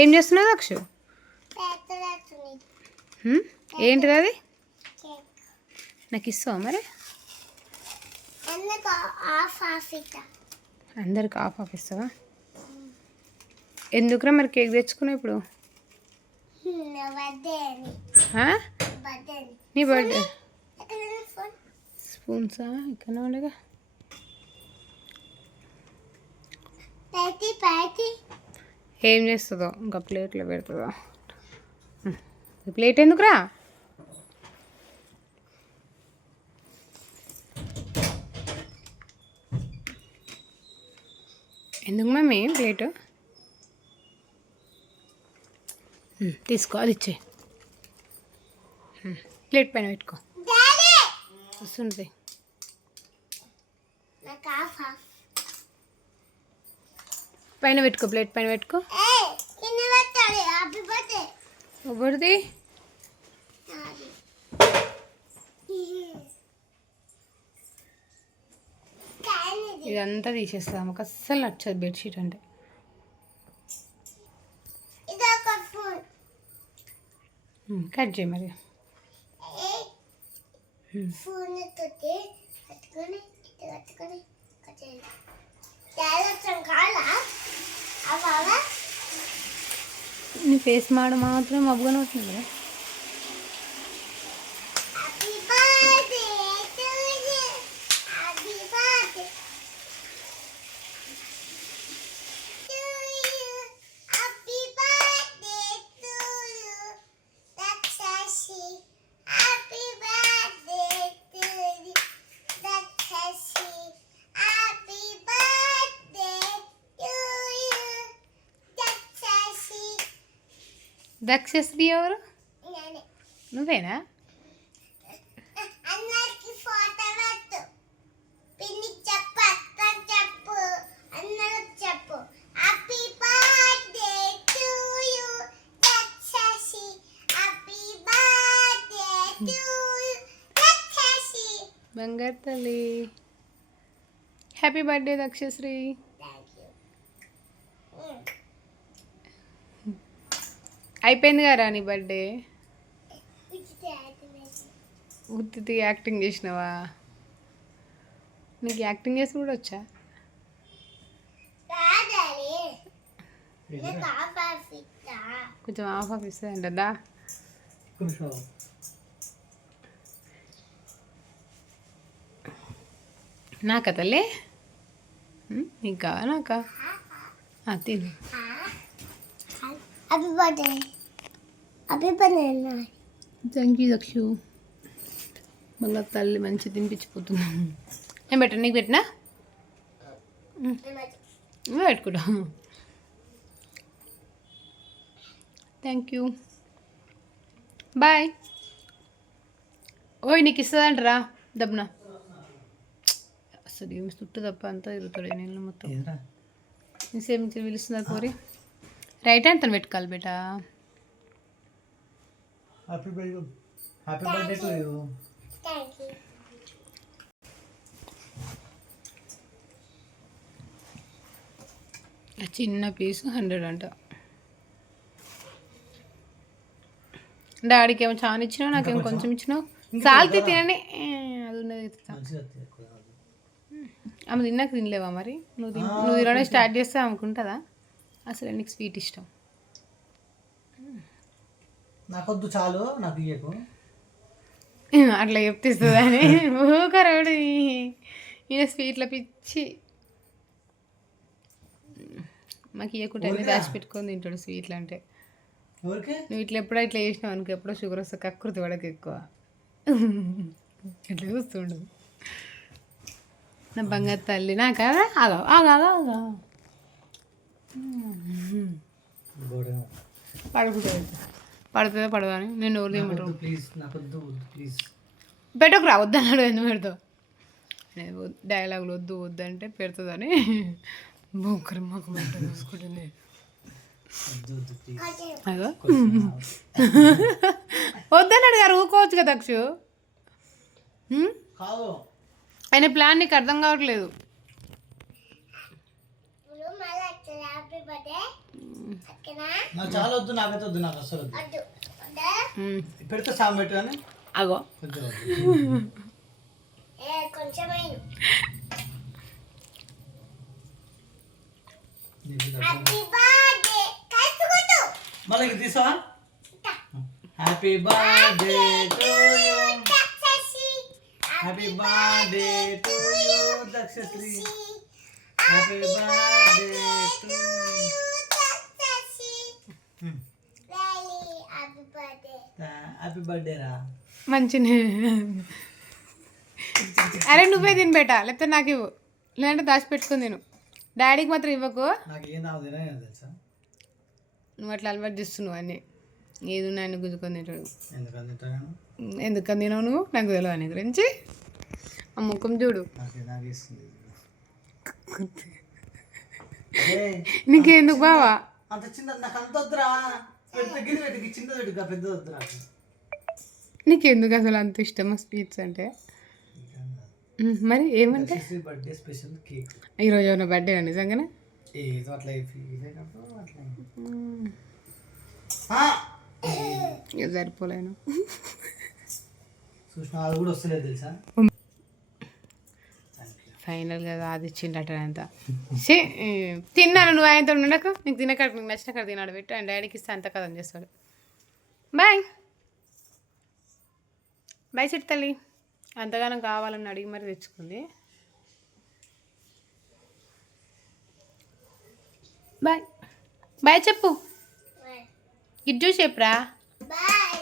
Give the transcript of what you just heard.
ఏం చేస్తున్నావు అక్షు? ఏంటిది అది? నాకు ఇస్తావా మరి? అందరికి ఆఫ్ ఆఫ్ ఇస్తావా? ఎందుకురా మరి కేక్ తెచ్చుకున్నావు ఇప్పుడు? నీ బర్త్డే స్పూన్సా ఇక్కడ ఉండగా? ఏం చేస్తుందో ఇంకా ప్లేట్లో పెడుతుందో. ప్లేట్ ఎందుకురా? ఎందుకు మమ్మీ ప్లేటు? తీసుకో, అది ఇచ్చే. ప్లేట్ పైన పెట్టుకో. వస్తుంది. పైన పెట్టుకో, ప్లేట్ పైన పెట్టుకో. ఎవరిది? ఇదంతా తీసేస్తా. మాకు అస్సలు నచ్చదు బెడ్షీట్ అంటే. కట్ చేయి మరి. నీ ఫేస్ మాత్రం మబ్బుగానే అవుతుంది కదా. దక్షశ్రీ ఎవరు? నువ్వేనా? బంగారు తల్లి, హ్యాపీ బర్త్డే దక్షశ్రీ. అయిపోయింది కదా నీ బర్త్డే. ఉత్తి యాక్టింగ్ చేసినావా? నీకు యాక్టింగ్ చేసి కూడా వచ్చా? కొంచెం ఆఫ్ ఆఫ్ ఇస్తుందా? నాకా తల్లి? ఇంకా నాకా? తిను. Happy birthday. Happy birthday. Thank you Dakshu. మళ్ళీ తల్లి మంచి తినిపించిపోతున్నా. నేను పెట్టా, నీకు పెట్టినా? పెట్టుకుంటా. Thank you, bye. ఓయ్ నీకు ఇస్తుందంటరా దబ్నా? అసలు ఏమి చుట్టూ తప్ప అంతా తిరుగుతాడు నేను మొత్తం. సేమ్ పిలుస్తున్నారు పోరి. రైట్ హ్యాండ్ తను పెట్టుకోవాలి బేటా. Happy birthday to you. Thank you. చిన్న పీస్ 100 అంట. డాడీకి ఏమో చాలా ఇచ్చినావు, నాకేమో కొంచెం ఇచ్చినావు. సాల్తీ తినని అది ఉన్నది. ఆమె తిన్నాక తినలేవా మరి? నువ్వు తినడం స్టార్ట్ చేస్తే ఆమెకుంటుందా? అసలు నీకు స్వీట్ ఇష్టం. నాకొద్దు, చాలు, నాకు ఇయ్యకు. అట్లా చెప్తిస్తుంది అని ఊకరాడు. ఈయన స్వీట్ల పిచ్చి. మాకు ఇవ్వకుండా అన్ని దాచి పెట్టుకొని తింటాడు స్వీట్లు అంటే. నువ్వు ఇట్లా ఎప్పుడో ఇట్లా చేసినావు అనుకో, ఎప్పుడో షుగర్ వస్తే కక్కుర్తి పడక ఎక్కువ. ఇట్లా చూస్తుండు నా బంగారు తల్లి. నాకా ఆగా ఆగా ఆగా పడుకుంటుంది. పడుతుందా పడదా అని నేను ఎవరు తీయమంటారు. పెట్టకు రా, వద్దన్నాడు. ఎందుకు పెడతావు? డైలాగులు వద్దు వద్దంటే పెడుతుందని బొక్కరి మాకు పెట్ట చూసుకుంటుంది. అదో వద్దన్నాడు గారు, ఊకోవచ్చు కదా అక్షు. ఆయన ప్లాన్ నీకు అర్థం కావట్లేదు. ఓకేనా నాకు చాలా వద్దు, నాకైతే వద్దు, నాకు అసలు వద్దు. వద్దు వద్దా? పెడితే సాగు పెట్టు కానీ అగో వద్దు, వద్దు. కొంచెమైనా నీకు దగ్గర. హ్యాపీ బర్త్డే కలుసుకుంటూ మళ్ళీ ఇది తీసావా? Happy birthday to you, happy birthday to you Dakshasri, happy birthday to you. Happy birthday రా. మంచినే. అరే నువ్వే తిని బేటా, లేకపోతే నాకు ఇవ్వు, లేదంటే దాచిపెట్టుకుని తిను. డాడీకి మాత్రం ఇవ్వకు. నాకు ఏం నాకు తినే తెలుసా? నువ్వు అట్లా అలవాటు చేస్తున్నావు అన్నీ. ఏది ఉన్నా ఆయన గుంజుకొని తింటాడు. ఎందుకని తింటాను? ఎందుకని తినవు నువ్వు? నాకు తెలియదు అని గురించి. ఆ ముఖం చూడు. నాకు ఇస్తుంది. నీకెందుకు బావా? అంత చిన్న నాకు అంత వద్దురా. పెద్ద గిరి పెట్టుకి చిన్నది పెట్టుగా, పెద్ద వద్దురా. నీకెందుకు అసలు అంత ఇష్టమా స్వీట్స్ అంటే? మరి ఏమంటే బర్త్డే స్పెషల్ కేక్. ఈరోజు ఏమైనా బర్త్డే నిజంగానే? ఏదో అట్లా ఇదేటప్పుడు అట్లా ఇక సరిపోలేను. చూసిన వాళ్ళు కూడా వస్తలేదు తెలుసా? ఫైనల్గా అది ఇచ్చిండట అంత. తిన్నాను, నువ్వు ఆయనతో ఉండకు. నీకు తినకాడ నీకు నచ్చిన కాడ తినాడు పెట్టు. ఆయన డాడీకి ఇస్తే అంత కథం చేస్తాడు. బాయ్ బాయ్ సిట్ తల్లి. అంతగానం కావాలని అడిగి మరి తెచ్చుకుంది. బాయ్ బాయ్ చెప్పు. గిజ్జు చెప్పురా. బాయ్